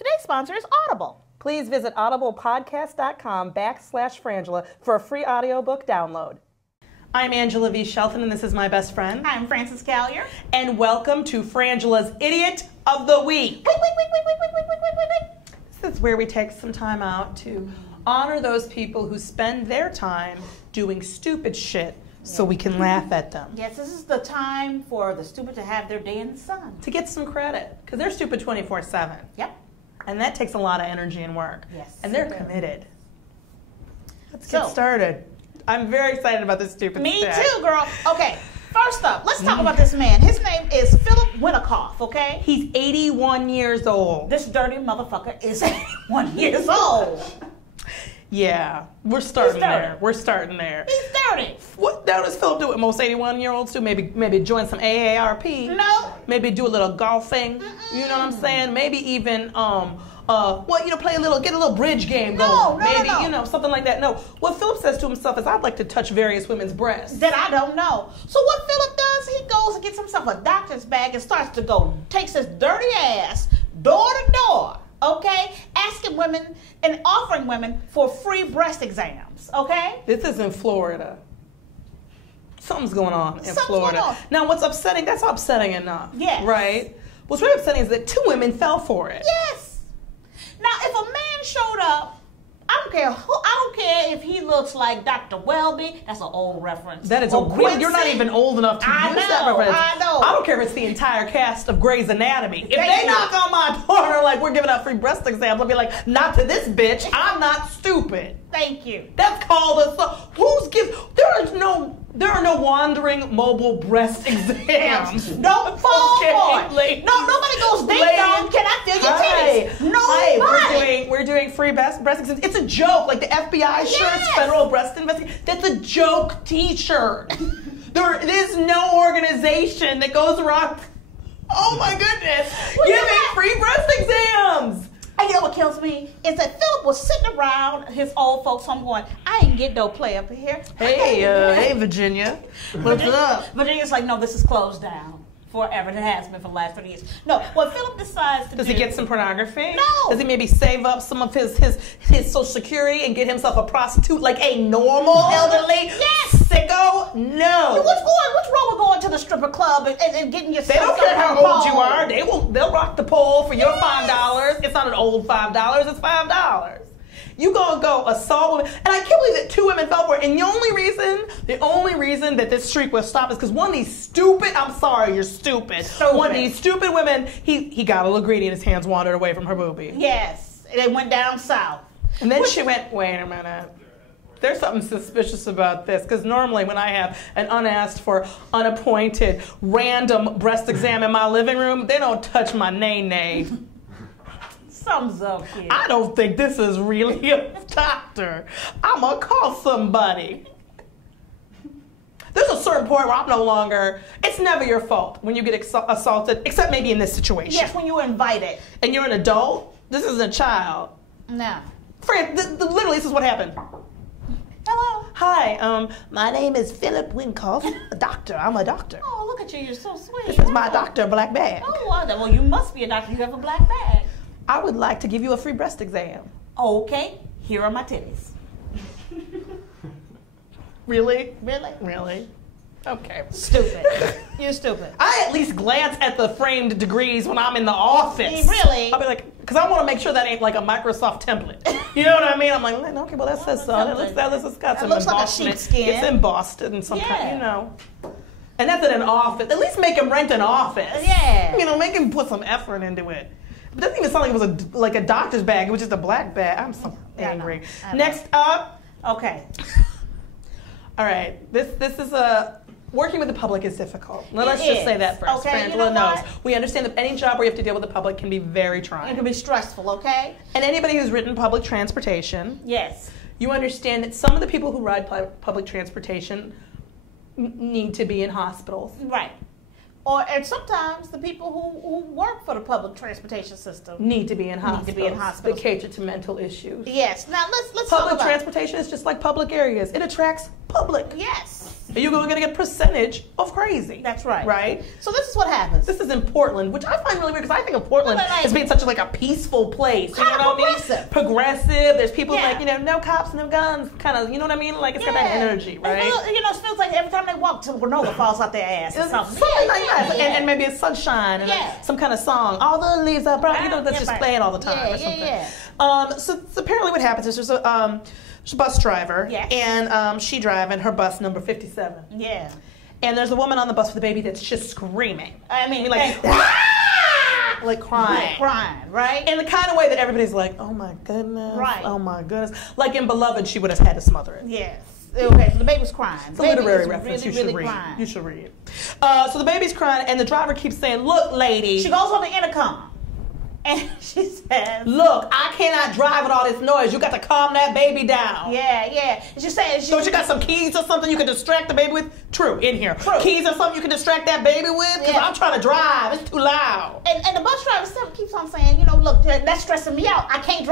Today's sponsor is Audible. Please visit audiblepodcast.com/Frangela for a free audiobook download. I'm Angela V. Shelton, and this is my best friend. I'm Frances Callier. And welcome to Frangela's Idiot of the Week. Wait. This is where we take some time out to honor those people who spend their time doing stupid shit so we can laugh at them. Yes, this is the time for the stupid to have their day in the sun. To get some credit, because they're stupid 24/7. Yep. And that takes a lot of energy and work. Yes. And they're committed. Let's get started. I'm very excited about this stupid Me stat. too, girl. Okay, first up, let's talk about this man. His name is Philip Winikoff, okay? He's 81 years old. This dirty motherfucker is 81 years old. Yeah, we're starting there. We're starting there. He's dirty. What now does Philip do what most 81-year-olds do? Maybe join some AARP. No. Maybe do a little golfing. You know what I'm saying? Maybe even get a little bridge game going. Maybe something like that. No. What Philip says to himself is, I'd like to touch various women's breasts. That I don't know. So what Philip does, he goes and gets himself a doctor's bag and starts to takes his dirty ass door to door. Okay, asking women and offering women for free breast exams. Okay, this is in Florida. Something's going on in Florida. Going on. Now, what's upsetting? That's upsetting enough. Yes. Right. What's really upsetting is that 2 women fell for it. Yes. Now, if a man showed up, I don't care if he looks like Dr. Welby. That's an old reference. That is you're not even old enough to use that reference. I know. I don't care if it's the entire cast of Grey's Anatomy. If they knock on my door and are like, we're giving out free breast exams, I'll be like, not to this bitch. I'm not stupid. Thank you. That's called there are no wandering mobile breast exams. Don't fall for it. No, nobody goes, ding dong, can I feel your titties? Nobody. We're doing free breast exams. It's a joke, like the FBI shirts, Federal Breast Investigation. That's a joke t-shirt. There is no organization that goes around, oh my goodness, giving free breast exams. And you know what kills me? Is that Philip was sitting around his old folks home going, I ain't get no play up here. Hey, Virginia. What's up? Virginia's like, no, this is closed down forever. It has been for the last 30 years. No, what Philip decides to do... Does he get some pornography? No. Does he maybe save up some of his Social Security and get himself a prostitute like a normal elderly sicko? No. What's wrong with going to the stripper club and getting yourself... They don't care how old you are. They'll rock the pole for your $5. It's not an old $5. It's $5. You gonna go assault women, and I can't believe that 2 women fell for it. And the only reason that this streak was stopped is because one of these stupid, I'm sorry, you're stupid. One of these stupid women, he got a little greedy and his hands wandered away from her boobie. Yes, they went down south. And then she went, wait a minute. There's something suspicious about this, because normally when I have an unasked for, unappointed, random breast exam in my living room, they don't touch my nay-nay. Something's up here. I don't think this is really a doctor. I'm going to call somebody. There's a certain point where I'm no longer, it's never your fault when you get assaulted, except maybe in this situation. Yes, when you were invited. And you're an adult? This isn't a child. No. Fran, literally, this is what happened. Hello. Hi, my name is Philip Winkoff, a doctor. I'm a doctor. Oh, look at you. You're so sweet. This is my doctor black bag. Oh, well, you must be a doctor. You have a black bag. I would like to give you a free breast exam. Okay, here are my titties. Really? Really? Really? Okay. Stupid. You're stupid. I at least glance at the framed degrees when I'm in the office. Really? I'll be like, because I want to make sure that ain't like a Microsoft template. You know what I mean? I'm like, okay, well, that says so. It looks like some looks like a embossment. sheepskin. It's embossed in some kind, you know. And that's in an office. At least make him rent an office. Yeah. You know, make him put some effort into it. It doesn't even sound like it was like a doctor's bag. It was just a black bag. I'm so angry. I know. Next up. Okay. All right. This is working with the public is difficult. Let's just say that first. Okay, Frangela knows. We understand that any job where you have to deal with the public can be very trying. It can be stressful, okay? And anybody who's ridden public transportation, yes, you understand that some of the people who ride public transportation need to be in hospitals. Right. And sometimes the people who work for the public transportation system need to be in hospitals. Need to be in hospitals. They cater to mental issues. Yes. Now let's talk about public transportation is just like public areas. It attracts public. Yes. and you're going to get a percentage of crazy. That's right. Right? So this is what happens. This is in Portland, which I find really weird because I think of Portland as being such a peaceful place. You know what I mean? Progressive. Progressive. There's people no cops, no guns, kind of, you know what I mean? Like it's got that energy, right? It feels like every time they walk, some granola falls out their ass or something. And maybe it's sunshine and some kind of song. All the leaves are brown. That's just playing all the time or something. So apparently what happens is there's a bus driver, and she driving her bus number 57. Yeah. And there's a woman on the bus with a baby that's just screaming. I mean, like crying. Crying, right? In the kind of way that everybody's like, oh my goodness. Right. Oh my goodness. Like in Beloved, she would have had to smother it. Yes. Okay, so the baby's crying. It's a literary reference. You should read. Crying. You should read. So the baby's crying, and the driver keeps saying, look, lady. She goes on the intercom. And she says, look, I cannot drive with all this noise. You got to calm that baby down. Yeah. And she says, don't you got some keys or something you can distract the baby with? True, in here. True. Keys or something you can distract that baby with? Because I'm trying to drive. It's too loud. And the bus driver still keeps on saying, look, that's stressing me out. I can't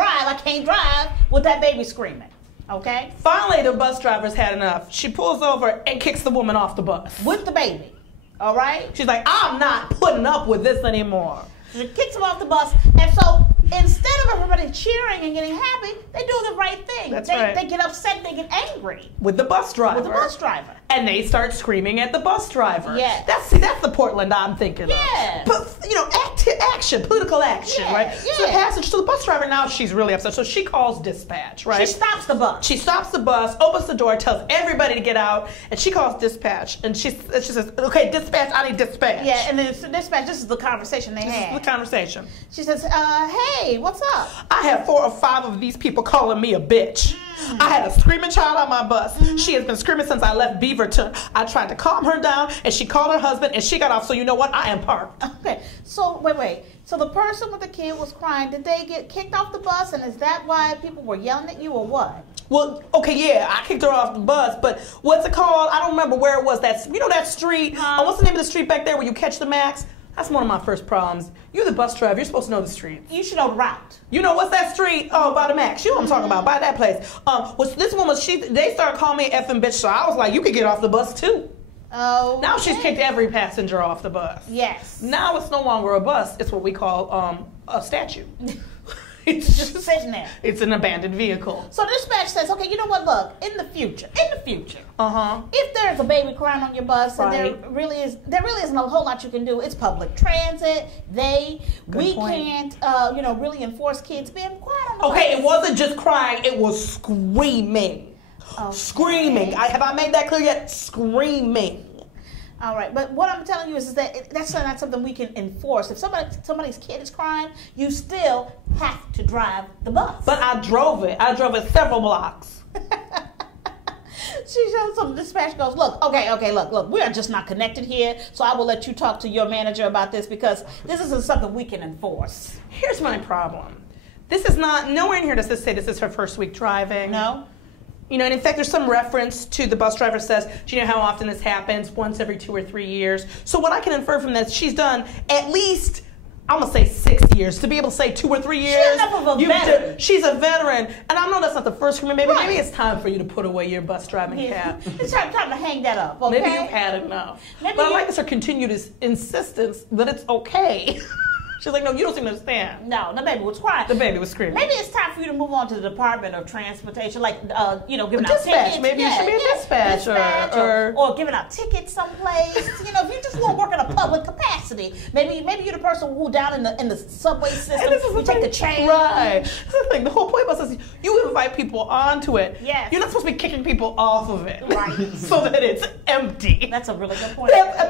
drive with that baby screaming. Okay? Finally, the bus driver's had enough. She pulls over and kicks the woman off the bus. With the baby. All right? She's like, I'm not putting up with this anymore. She kicks him off the bus, and so instead of everybody cheering and getting happy, they do the right thing. That's right. They get upset, they get angry. With the bus driver. And they start screaming at the bus driver. Yeah. That's the Portland I'm thinking of. Yeah. But, action, political action, right? Yeah. So the bus driver, now she's really upset. So she calls dispatch, right? She stops the bus. She stops the bus, opens the door, tells everybody to get out, and she calls dispatch. And she says, okay, dispatch, I need dispatch. Yeah, and then dispatch, this is the conversation they had. This is the conversation. She says, hey, what's up? I have 4 or 5 of these people calling me a bitch. I had a screaming child on my bus. She has been screaming since I left Beaverton. I tried to calm her down, and she called her husband, and she got off. So you know what? I am parked. Okay. So wait. So the person with the kid was crying. Did they get kicked off the bus, and is that why people were yelling at you, or what? Well, okay, yeah, I kicked her off the bus, but what's it called? I don't remember where it was. That street? What's the name of the street back there where you catch the Max? That's one of my first problems. You're the bus driver. You're supposed to know the street. You should know the route. You know what's that street? Oh, by the Max. You know what I'm talking about. By that place. This woman, they started calling me an effing bitch, so I was like, you could get off the bus too. Oh. Now she's kicked every passenger off the bus. Yes. Now it's no longer a bus. It's what we call a statue. It's just sitting there. It's an abandoned vehicle. So dispatch says, okay, you know what? Look, in the future, uh-huh, if there's a baby crying on your bus, and there really isn't a whole lot you can do. It's public transit. We can't, really enforce kids being quiet on the bus. Okay, it wasn't just crying; it was screaming. Okay. Screaming. Have I made that clear yet? Screaming. All right, but what I'm telling you is that that's not something we can enforce. If somebody's kid is crying, you still have to drive the bus. But I drove it. I drove it several blocks. She shows some dispatch goes, look, look, we are just not connected here, so I will let you talk to your manager about this because this isn't something we can enforce. Here's my problem. This is not, nowhere in here does this say this is her first week driving. No. And in fact, there's some reference to the bus driver says, do you know how often this happens? Once every 2 or 3 years. So what I can infer from this, she's done at least, I'm going to say 6 years. To be able to say 2 or 3 years. She's enough of a veteran. She's a veteran. And I know that's not the first screaming. Maybe it's time for you to put away your bus driving cap. It's time to hang that up, okay? Maybe you've had enough. But I like this her continued insistence that it's okay. She's like, no, you don't seem to understand. No, the baby was crying. The baby was screaming. Maybe it's time for you to move on to the Department of Transportation, like, giving out dispatch. tickets. Maybe you should be a dispatch. Or giving out tickets someplace. If you just want to work in a public capacity, maybe you're the person who down in the subway system, you take the train. Right. That's the thing. The whole point about this is you invite people onto it. Yes. You're not supposed to be kicking people off of it. Right. So that it's empty. That's a really good point. I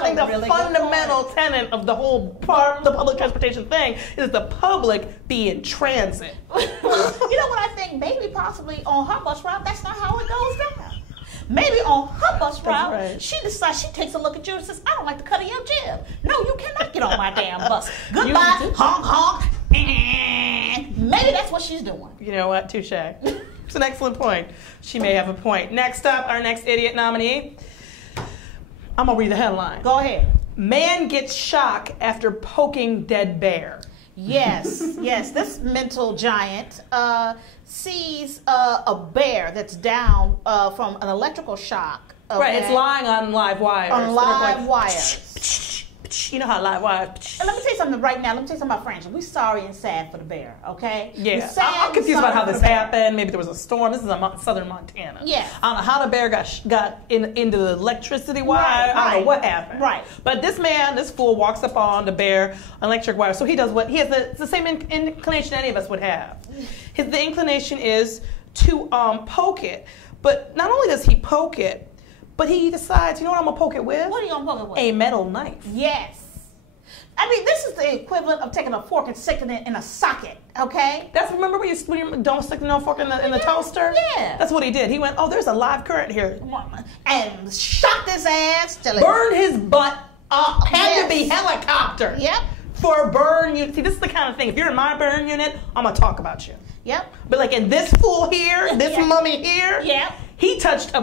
think the fundamental tenet of the whole the public transportation thing is the public be in transit. You know what I think? Maybe possibly on her bus route, that's not how it goes down. Maybe on her bus route, she decides, she takes a look at you and says, I don't like the cut of your jib. No, you cannot get on my damn bus. Goodbye, honk, honk. Maybe that's what she's doing. You know what? Touche. It's an excellent point. She may have a point. Next up, our next idiot nominee. I'm going to read the headline. Go ahead. Man gets shock after poking dead bear. Yes. This mental giant sees a bear that's down from an electrical shock Okay? Right, it's lying on live wires. On live wires. You know how live wires. And let me tell you something right now. Let me tell you something about Frangela. We're sorry and sad for the bear, okay? Yeah, I'm confused about how this happened. Maybe there was a storm. This is southern Montana. Yeah. I don't know how the bear got into the electricity wire. Right, I don't know what happened. Right. But this man, this fool, walks up on the bear electric wire. So he does what he has. It's the same inclination any of us would have. The inclination is to poke it. But not only does he poke it, but he decides, you know what I'm going to poke it with? What are you going to poke it with? A metal knife. Yes. I mean, this is the equivalent of taking a fork and sticking it in a socket, okay? Remember when you don't stick the fork in the toaster? Yeah. That's what he did. He went, oh, there's a live current here. And shot his ass till it burned his butt up. Had to be Yes. helicopter. Yep. For a burn unit. See, this is the kind of thing. If you're in my burn unit, I'm going to talk about you. Yep. But like in this fool here, this Yeah. mummy here, Yep. he touched a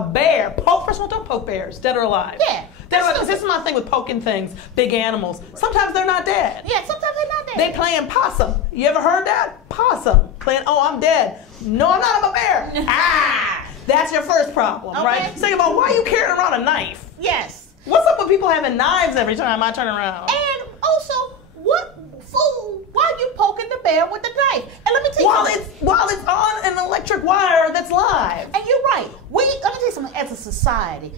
bear. First of all, don't poke bears, dead or alive. Yeah. This is my thing with poking things, big animals. Sometimes they're not dead. Yeah, sometimes they're not dead. They playing possum. You ever heard that? Possum. Playing, oh, I'm dead. No, I'm not, I'm a bear. That's your first problem, Okay. right? Think about why are you carrying around a knife? Yes. What's up with people having knives every time I turn around? And also, what fool, why are you poking the bear with the knife? And let me tell you something. While it's on an electric wire that's live. And you're right. Let me tell you something. As a society,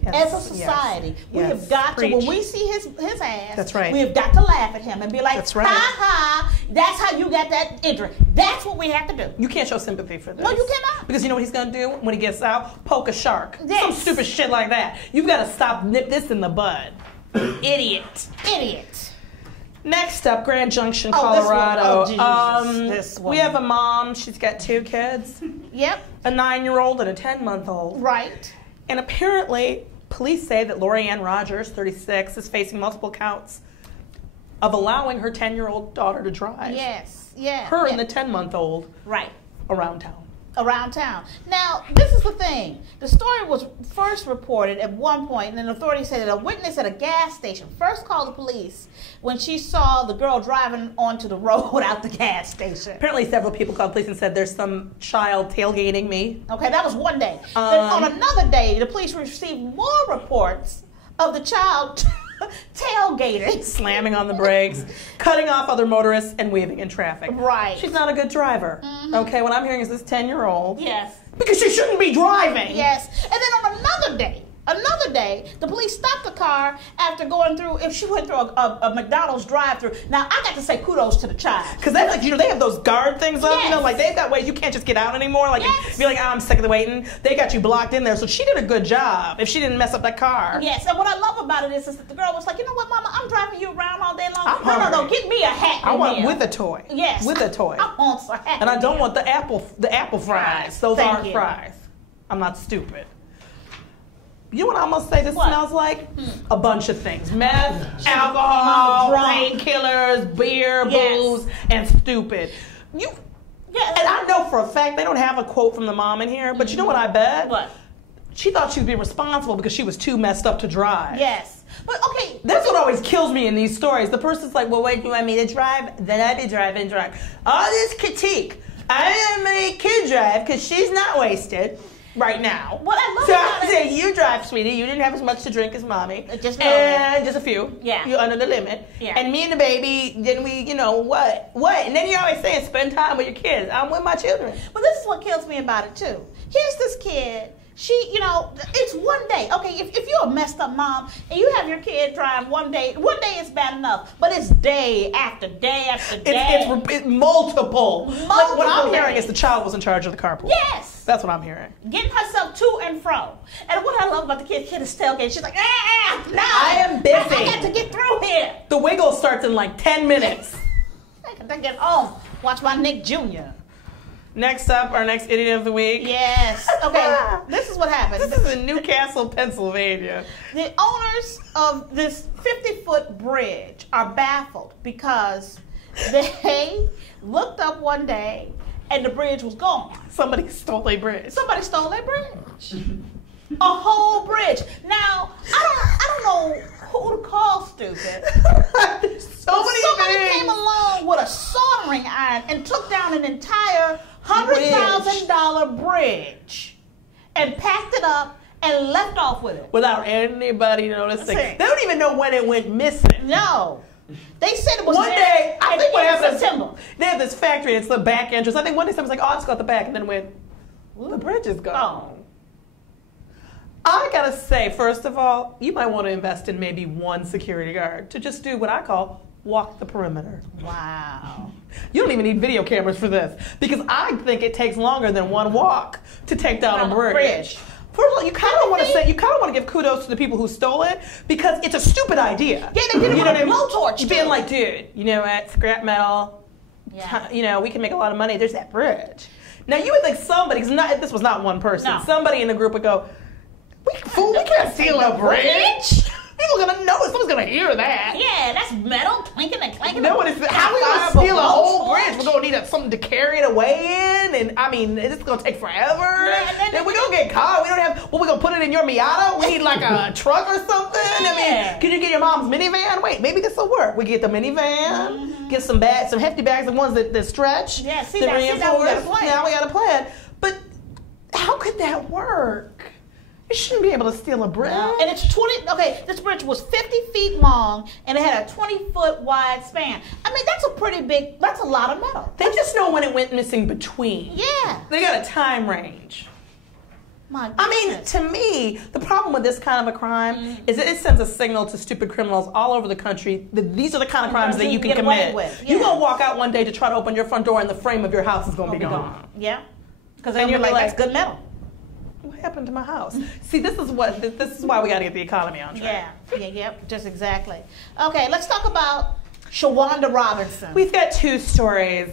we have got to, when we see his ass, That's right. we have got to laugh at him and be like, That's right. ha ha, that's how you got that injury. That's what we have to do. You can't show sympathy for this. No, you cannot. Because you know what he's going to do when he gets out? Poke a shark. Yes. Some stupid shit like that. You've got to nip this in the bud. Idiot. Idiot. Next up, Grand Junction, Oh, this one. Colorado. Oh, Jesus. This one. We have a mom. She's got 2 kids, Yep. a 9-year-old and a 10-month-old. Right. And apparently, police say that Lori Ann Rogers, 36, is facing multiple counts of allowing her 10-year-old daughter to drive. Yes. Yeah. Her yeah. and the 10-month-old Right. around town. Around town. Now, this is the thing. The story was first reported at one point, and then authorities said that a witness at a gas station first called the police when she saw the girl driving onto the road out the gas station. Apparently, several people called police and said, there's some child tailgating me. Okay, that was one day. Then on another day, the police received more reports of the child tailgating. Slamming on the brakes, cutting off other motorists, and weaving in traffic. Right. She's not a good driver. Okay, what I'm hearing is this 10-year-old. Yes. Because she shouldn't be driving. Yes. And then on another day, the police stopped the car after going through, if she went through a McDonald's drive-through. Now, I got to say kudos to the child. Because that's like, they have those guard things up, Yes. like they've got ways you can't just get out anymore. Like, Yes. if you're like, I'm sick of the waiting, they got you blocked in there. So she did a good job if she didn't mess up that car. Yes, and what I love about it is that the girl was like, you know what, Mama, I'm driving you around all day long. I'm No, hungry. get me a hat. I want in there. with a toy. Yes. With a toy. I want a hat. And I in don't there. want the apple fries. Those Thank aren't you. fries. I'm not stupid. You know what I'm gonna say this What? smells like? A bunch of things. Meth, alcohol, Drunk. painkillers, beer, Yes. booze, and stupid. Yes. And I know for a fact they don't have a quote from the mom in here, but you know what I bet? What? She thought she was being responsible because she was too messed up to drive. Yes. But okay. That's what always kills me in these stories. The person's like, well, wait, you want me to drive? Then I'd be driving drunk. All this critique. I didn't make kid drive because she's not wasted right now. What I love So about I say, you drive, sweetie. You didn't have as much to drink as mommy. Just a and just a few. Yeah. You're under the limit. Yeah. And me and the baby, then we, what? And then you're always saying, spend time with your kids. I'm with my children. But this is what kills me about it too. Here's this kid. She, it's one day. Okay, if you're a messed up mom and you have your kid drive one day is bad enough. But it's day after day after day. It's multiple. Like, what I'm hearing days. is the child was in charge of the carpool. Yes. That's what I'm hearing. Getting herself to and fro. And what I love about the kid is tailgate. She's like, no. I am busy. I got to get through here. The wiggle starts in like 10 minutes. I got to get home. Watch my Nick Jr. Next up, our next idiot of the week. Yes. Okay, this is what happened. This is in Newcastle, Pennsylvania. The owners of this 50-foot bridge are baffled because they looked up one day and the bridge was gone. Somebody stole a bridge. Somebody stole their bridge. A whole bridge. Now, I don't know who to call stupid. Somebody came along with a soldering iron and took down an entire $100,000 bridge and packed it up and left off with it. Without anybody noticing. That's it. They don't even know when it went missing. No. They said it was One day, I think what happened is September. they have this factory, it's the back entrance. I think one day someone's like, oh, I'll just go out the back, and then went, well, the bridge is gone. I gotta say, first of all, you might want to invest in maybe one security guard to just do what I call walk the perimeter. Wow. You don't even need video cameras for this, because I think it takes longer than one walk to take down a bridge. First of all, you kind of want to give kudos to the people who stole it, because it's a stupid idea. Yeah, they did it with a blowtorch. Being like, dude, you know what, scrap metal, Yeah. you know, we can make a lot of money. There's that bridge. Now you would think somebody, because this was not one person, No. somebody in the group would go, we can't steal a bridge. People are gonna know it. Someone's gonna hear that. Yeah, that's metal clinking and clanking. No one is. How we gonna steal a whole bridge? We're gonna need something to carry it away in, and I mean, it's gonna take forever. Yeah, then we're gonna get caught. We don't have. What, we gonna put it in your Miata? We need like a truck or something. I mean, can you get your mom's minivan? Wait, maybe this will work. We get the minivan. Get some hefty bags, the ones that stretch. Yeah, see, that now we got a plan. Now we got a plan. But how could that work? You shouldn't be able to steal a bridge. No. And it's 20, okay, this bridge was 50 feet long and it had a 20-foot wide span. I mean, that's a lot of metal. They just know when it went missing between. Yeah. They got a time range. My I mean, to me, the problem with this kind of a crime is that it sends a signal to stupid criminals all over the country that these are the kind of crimes that you can commit. You're going to walk out one day to try to open your front door and the frame of your house is going to be gone. Yeah. Because then you're like, that's good metal. What happened to my house? See, this is why we got to get the economy on track. Yep, just exactly. Okay, let's talk about Shawanda Robinson. We've got two stories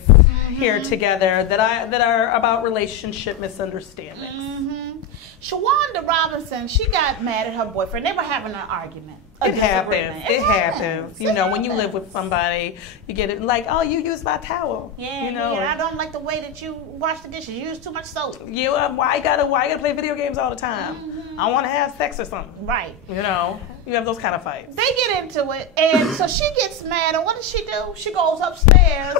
here together that are about relationship misunderstandings. Shawanda Robinson, she got mad at her boyfriend. They were having an argument. It happens. You know, when you live with somebody, you get it like, oh, you use my towel. Yeah, you know, I don't like the way that you wash the dishes. You use too much soap. Why you gotta play video games all the time? I want to have sex or something. Right. You know, you have those kind of fights. They get into it, and so she gets mad, and what does she do? She goes upstairs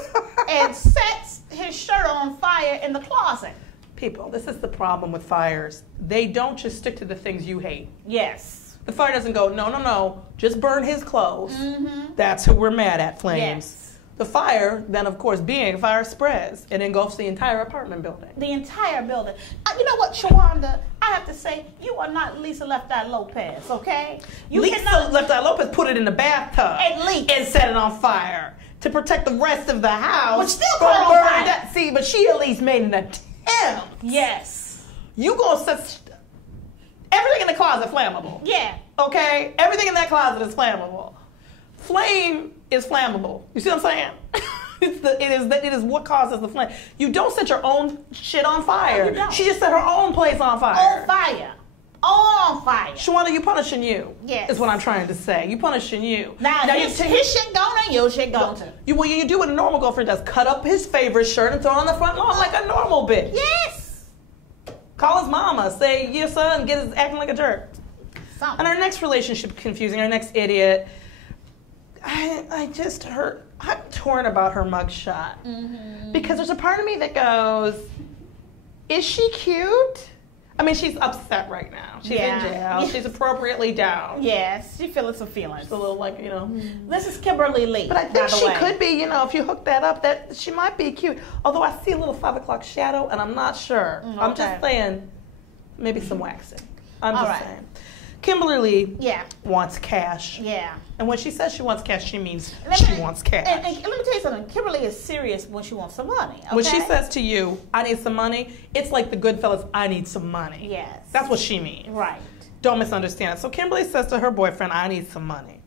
and sets his shirt on fire in the closet. People, this is the problem with fires. They don't just stick to the things you hate. Yes. The fire doesn't go, no, just burn his clothes. That's who we're mad at, flames. Yes. The fire, then of course, being fire spreads and engulfs the entire apartment building. The entire building. You know what, Shawanda, I have to say, you are not Lisa Left Eye Lopez, okay? Lisa Left Eye Lopez put it in the bathtub. At least. And set it on fire to protect the rest of the house. But still caught on fire. See, but she at least made an attempt. Yes. You gonna set everything in the closet flammable. Yeah. Okay? Everything in that closet is flammable. Flame is flammable. You see what I'm saying? It is what causes the flame. You don't set your own shit on fire. No, you don't. She just set her own place on fire. On fire. On fire. Shawanda, you punishing you. Yes. Is what I'm trying to say. You punishing you. Now his shit gone and your shit gone too. You do what a normal girlfriend does. Cut up his favorite shirt and throw it on the front lawn like a normal bitch. Yes. Call his mama. Say your son get his acting like a jerk. Something. And our next relationship confusing, our next idiot, I'm torn about her mugshot. Because there's a part of me that goes, is she cute? I mean, she's upset right now. She's in jail. She's appropriately down. Yes, she's feeling some feelings. She's a little like, you know. This is Kimberly Lee. But I think she could be, you know, if you hook that up, that she might be cute. Although I see a little 5 o'clock shadow, and I'm not sure. Okay. I'm just saying, maybe some waxing. I'm just saying. Kimberly Lee wants cash. Yeah. And when she says she wants cash, she means she wants cash. And let me tell you something. Kimberly is serious when she wants some money. Okay? When she says to you, I need some money, it's like the Goodfellas, I need some money. Yes. That's what she means. Right. Don't misunderstand it. So Kimberly says to her boyfriend, I need some money.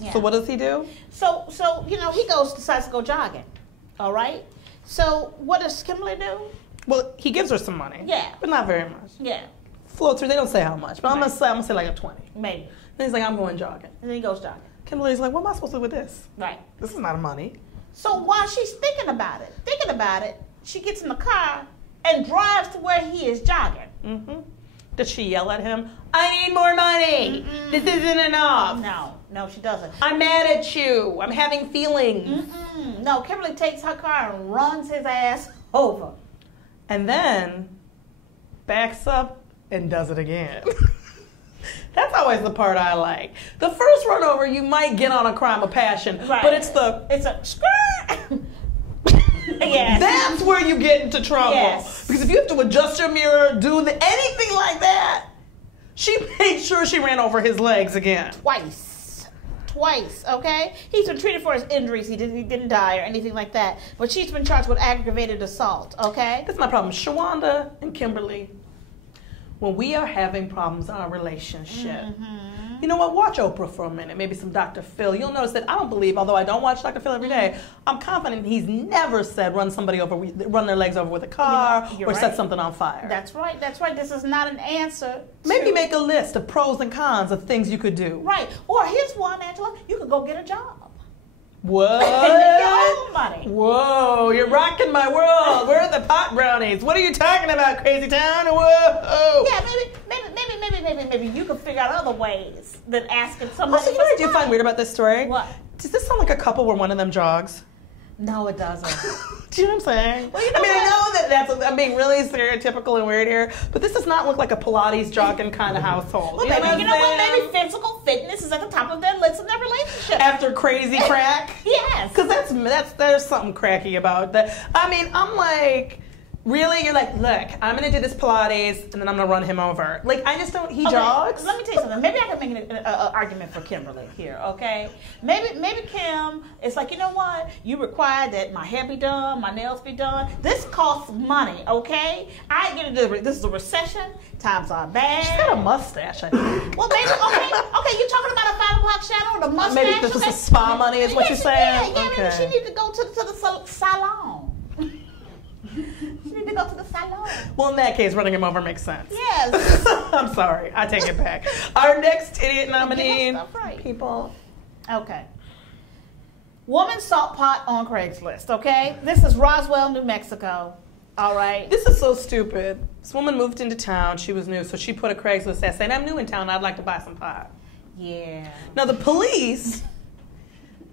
Yeah. So what does he do? So you know, he decides to go jogging. All right? So what does Kimberly do? Well, he gives her some money. Yeah. But not very much. Yeah. Flow through, they don't say how much, but I'm gonna say like a 20. Maybe. Then he's like, I'm going jogging. And then he goes jogging. Kimberly's like, what am I supposed to do with this? Right. This is not money. So while she's thinking about it, she gets in the car and drives to where he is jogging. Does she yell at him? I need more money. This isn't enough. No, she doesn't. I'm mad at you. I'm having feelings. No, Kimberly takes her car and runs his ass over. And then backs up and does it again. That's always the part I like. The first run over, you might get on a crime of passion, Right. but it's a skirt. Yes. That's where you get into trouble. Yes. Because if you have to adjust your mirror, anything like that, she made sure she ran over his legs again. Twice, okay? He's been treated for his injuries. He didn't die or anything like that. But she's been charged with aggravated assault, okay? That's my problem. Shawanda and Kimberly, when we are having problems in our relationship, you know what? Watch Oprah for a minute, maybe some Dr. Phil. You'll notice that I don't believe, although I don't watch Dr. Phil every day, I'm confident he's never said run their legs over with a car or set something on fire. That's right. This is not an answer. Maybe make a list of pros and cons of things you could do. Right. Or here's one, Angela. You could go get a job. What? And make your own money. Whoa, you're rocking my world. Where are the pot brownies? What are you talking about, crazy town? Whoa. Yeah, maybe you could figure out other ways than asking somebody. Also, you know what I do find weird about this story? What? Does this sound like a couple where one of them jogs? No, it doesn't. Do you know what I'm saying? Well, you know I know I'm being really stereotypical and weird here, but this does not look like a Pilates jogging kind of household. Well, you know what? Maybe physical fitness is at the top of their list in their relationship. After crazy crack? Yes. Because there's something cracky about that. I mean, I'm like, really? You're like, look, I'm going to do this Pilates, and then I'm going to run him over. Like, I just don't, he jogs. Let me tell you something. Maybe I can make an argument for Kimberly here, okay? Maybe Kim, it's like, you know what? You require that my hair be done, my nails be done. This costs money, okay? I get it. This is a recession. Times are bad. She's got a mustache, I think. Well, maybe, okay, you're talking about a 5 o'clock shadow or the mustache? Maybe this is a spa money is what you're saying? Yeah, okay. maybe she needs to go to the salon. You need to go to the salon. Well, in that case, running him over makes sense. Yes. I'm sorry. I take it back. Our next idiot nominee. Right. People. Okay. Woman salt pot on Craigslist, okay? This is Roswell, New Mexico. All right. This is so stupid. This woman moved into town. She was new, so she put a Craigslist ad saying, I'm new in town. I'd like to buy some pot. Yeah. Now, the police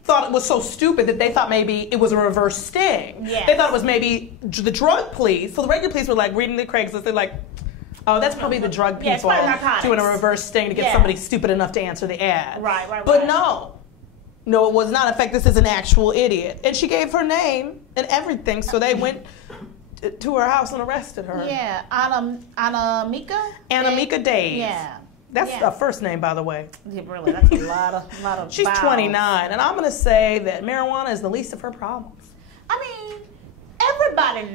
thought it was so stupid that they thought maybe it was a reverse sting. Yes. They thought it was maybe the drug police. So the regular police were like reading the Craigslist. They're like, oh, that's probably the drug Yeah, it's people probably narcotics. doing a reverse sting to get somebody stupid enough to answer the ad. Right. But no, it was not. In fact, this is an actual idiot. And she gave her name and everything. So they went to her house and arrested her. Yeah. Anamika? Anamika Days. Yeah. That's a first name, by the way. Yeah, really, that's a lot of She's vowels. 29, and I'm going to say that marijuana is the least of her problems. I mean, everybody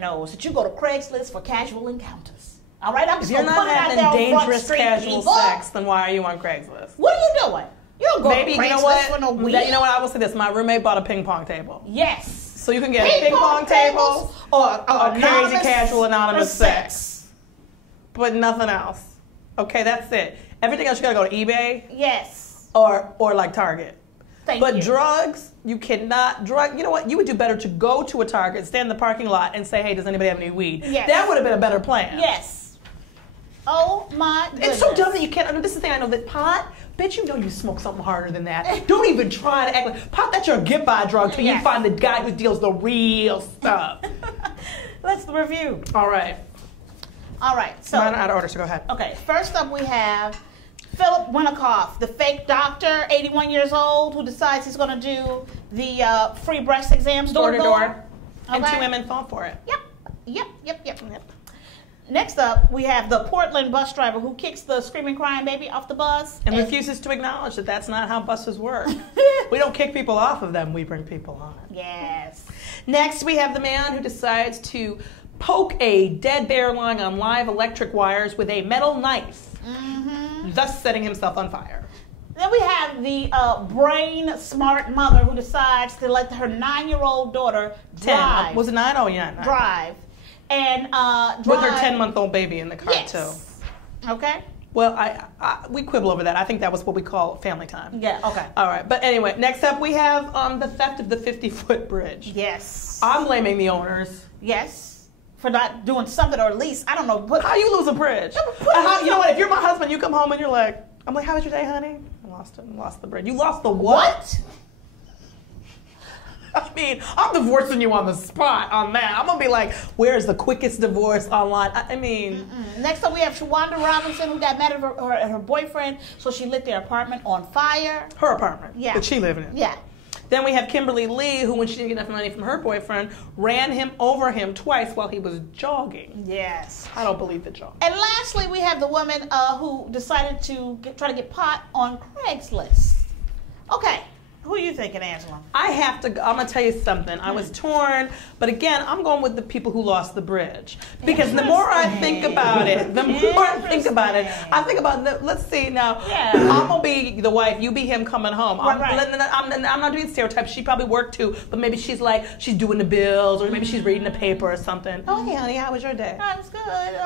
knows that you go to Craigslist for casual encounters. All right, I'm If just you're gonna not put it out having there on Front dangerous Street, casual people. sex, then why are you on Craigslist? What are you doing? You don't go Maybe, to Craigslist you know what? for no weed. You know what? I will say this. My roommate bought a ping pong table. Yes. So you can get a ping pong table or crazy casual anonymous sex. But nothing else. Okay, that's it. Everything else you gotta go to eBay. Yes. Or like Target. Thank But you. drugs, you cannot you know what? You would do better to go to a Target, stand in the parking lot, and say, hey, does anybody have any weed? Yes. That would have been a better plan. Yes. Oh my goodness. It's so dumb that you can't. I mean, this is the thing I know that pot. Bitch, you know you smoke something harder than that. Don't even try to act like pot. That's your get-by drug till you find the guy who deals the real stuff. Let's review. All right. So Mine are out of order, so go ahead. okay. First up, we have Philip Winikoff, the fake doctor, 81 years old, who decides he's going to do the free breast exams door to door. And 2 women fall for it. Yep. Next up, we have the Portland bus driver who kicks the screaming, crying baby off the bus. And refuses to acknowledge that that's not how buses work. We don't kick people off of them, we bring people on. Yes. Next, we have the man who decides to poke a dead bear lying on live electric wires with a metal knife, thus setting himself on fire. Then we have the brain smart mother who decides to let her 9-year-old daughter drive. 10. Was it 9? Oh, yeah. 9. Drive. And drive. With her 10-month-old baby in the car, too. Okay. Well, we quibble over that. I think that was what we call family time. Yeah, okay. All right. But anyway, next up we have the theft of the 50-foot bridge. Yes. I'm blaming the owners. Yes. For not doing something, or at least, I don't know. How you lose a bridge? You know what? If you're my husband, you come home and you're like, I'm like, how was your day, honey? I lost the bridge. You lost the what? I mean, I'm divorcing you on the spot on that. I'm gonna be like, where's the quickest divorce online? I mean. Next up, we have Shawanda Robinson, who got mad at her boyfriend, so she lit their apartment on fire. Her apartment. Yeah. That she living in. Yeah. Then we have Kimberly Lee, who, when she didn't get enough money from her boyfriend, ran him over him twice while he was jogging. Yes. I don't believe the jog. And lastly, we have the woman who decided to try to get pot on Craigslist. Okay. Who are you thinking, Angela? I'm going to tell you something. I was torn, but again, I'm going with the people who lost the bridge. Because the more I think about it, I think about, let's see now, I'm going to be the wife, you be him coming home. I'm not doing stereotypes. She probably worked too, but maybe she's doing the bills, or maybe she's reading the paper or something. Oh, hey, honey, how was your day? It was good.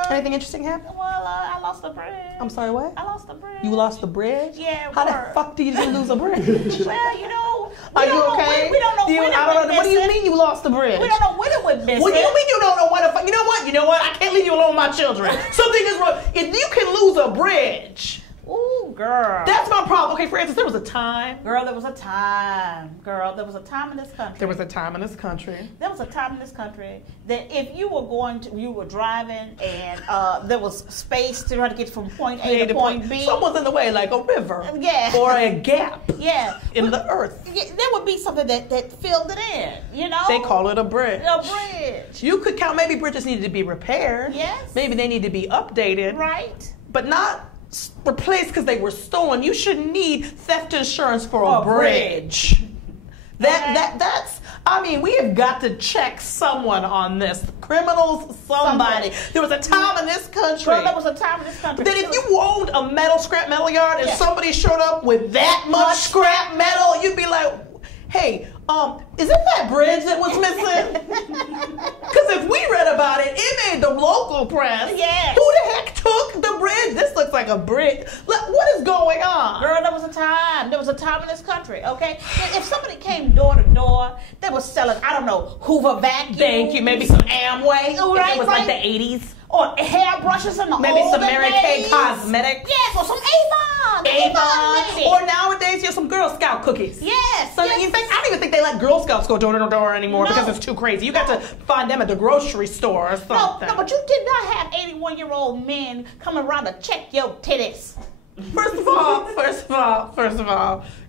Anything interesting happen? Well, I lost the bridge. I'm sorry, what? I lost the bridge. You lost the bridge? Yeah. How the fuck do you lose a bridge? Well, you know, are you okay? We don't know when it went missing. What do you mean you lost the bridge? We don't know when it went missing. What do you mean you don't know when the fuck? You know what? I can't leave you alone with my children. Something is wrong. If you can lose a bridge. Ooh, girl. That's my problem. Okay, Francis, there was a time. Girl, there was a time. Girl, there was a time in this country. There was a time in this country. There was a time in this country that if you were driving and there was space to try to get from point A to point B. Someone's in the way, like a river. Yeah. Or a gap. Yeah. In the earth. Yeah, there would be something that filled it in, you know? They call it a bridge. A bridge. You could count, maybe bridges needed to be repaired. Yes. Maybe they need to be updated. Right. But not replaced because they were stolen. You shouldn't need theft insurance for a bridge. That's, I mean, we have got to check someone on this. Criminals, somebody. There was a time in this country. Well, there was a time in this country. That if you owned a scrap metal yard and somebody showed up with that much scrap metal, you'd be like, hey, is it that bridge that was missing? Because if we read about it, it made the local press. Yes. Who the heck took the bridge? This looks like a bridge. What is going on? Girl, there was a time. There was a time in this country, okay? If somebody came door to door, they were selling, I don't know, Hoover vacuum. Thank you. Maybe some Amway. Right, it was like the 80s. Or hairbrushes in the maybe some Mary Kay Kay Cosmetics. Yes, or some Avon. Or nowadays, you have some Girl Scout cookies. Yes. So in fact, I don't even think they let Girl Scouts go door to door anymore because it's too crazy. You got to find them at the grocery store or something. No, but you did not have 81-year-old men coming around to check your titties. First of all,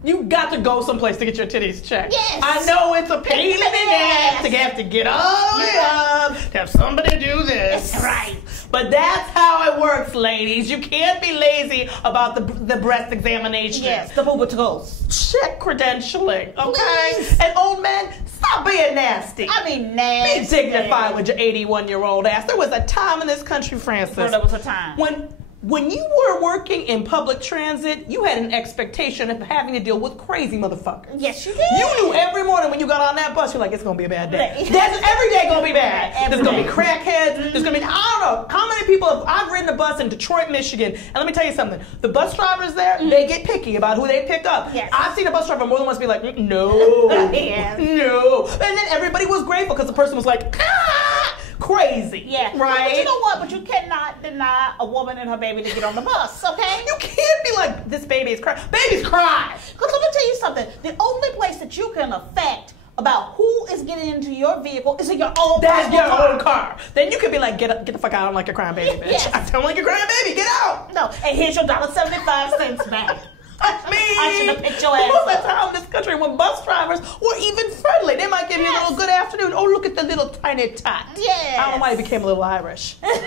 you got to go someplace to get your titties checked. Yes. I know it's a pain in the ass to have to get all the way up, to have somebody do this. That's right. But that's how it works, ladies. You can't be lazy about the breast examination. Yes, the boobaticles. Check credentialing, okay? Please. And old men, stop being nasty. I mean nasty. Be dignified with your 81-year-old ass. There was a time in this country, Francis. There was a time. When you were working in public transit, you had an expectation of having to deal with crazy motherfuckers. Yes, you did. You knew every morning when you got on that bus, you're like, it's going to be a bad day. That's every day going to be bad. There's going to be crackheads. There's going to be, I don't know, how many people I've ridden a bus in Detroit, Michigan, and let me tell you something. The bus drivers there, they get picky about who they pick up. Yes. I've seen a bus driver more than once be like, no, Yes. no. And then everybody was grateful because the person was like, crazy. Yeah. Right? But you know what? But you cannot deny a woman and her baby to get on the bus, okay? You can't be like, this baby is crying. Babies cry. Because let me tell you something. The only place that you can affect about who is getting into your vehicle is in your own That's your car. own car. Then you could be like, get the fuck out. I don't like your crying baby, bitch. Yes. I don't like your crying baby. Get out. No, and here's your $1.75 back. I should have picked your ass Most of up. the time in this country when bus drivers were even friendly. They might give you a little good afternoon. Oh, look at the little tiny tot. Yes. I don't know why he became a little Irish. Look at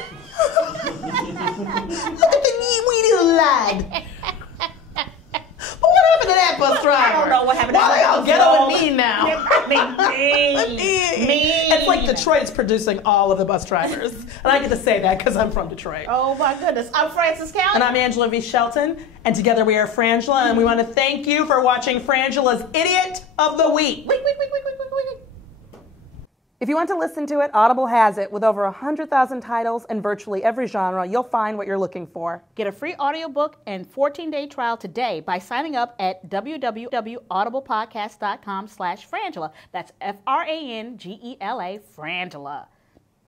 the wee little lad. But what happened to that bus driver? I don't know what happened to Why that they all bus ghetto driver. and mean now? Mean. It's like Detroit's producing all of the bus drivers. And I get to say that because I'm from Detroit. Oh my goodness. I'm Frances County. And I'm Angela V. Shelton. And together we are Frangela. And we want to thank you for watching Frangela's Idiot of the Week. Wait. If you want to listen to it, Audible has it. With over 100,000 titles in virtually every genre, you'll find what you're looking for. Get a free audiobook and 14-day trial today by signing up at www.audiblepodcast.com/Frangela. That's Frangela, Frangela.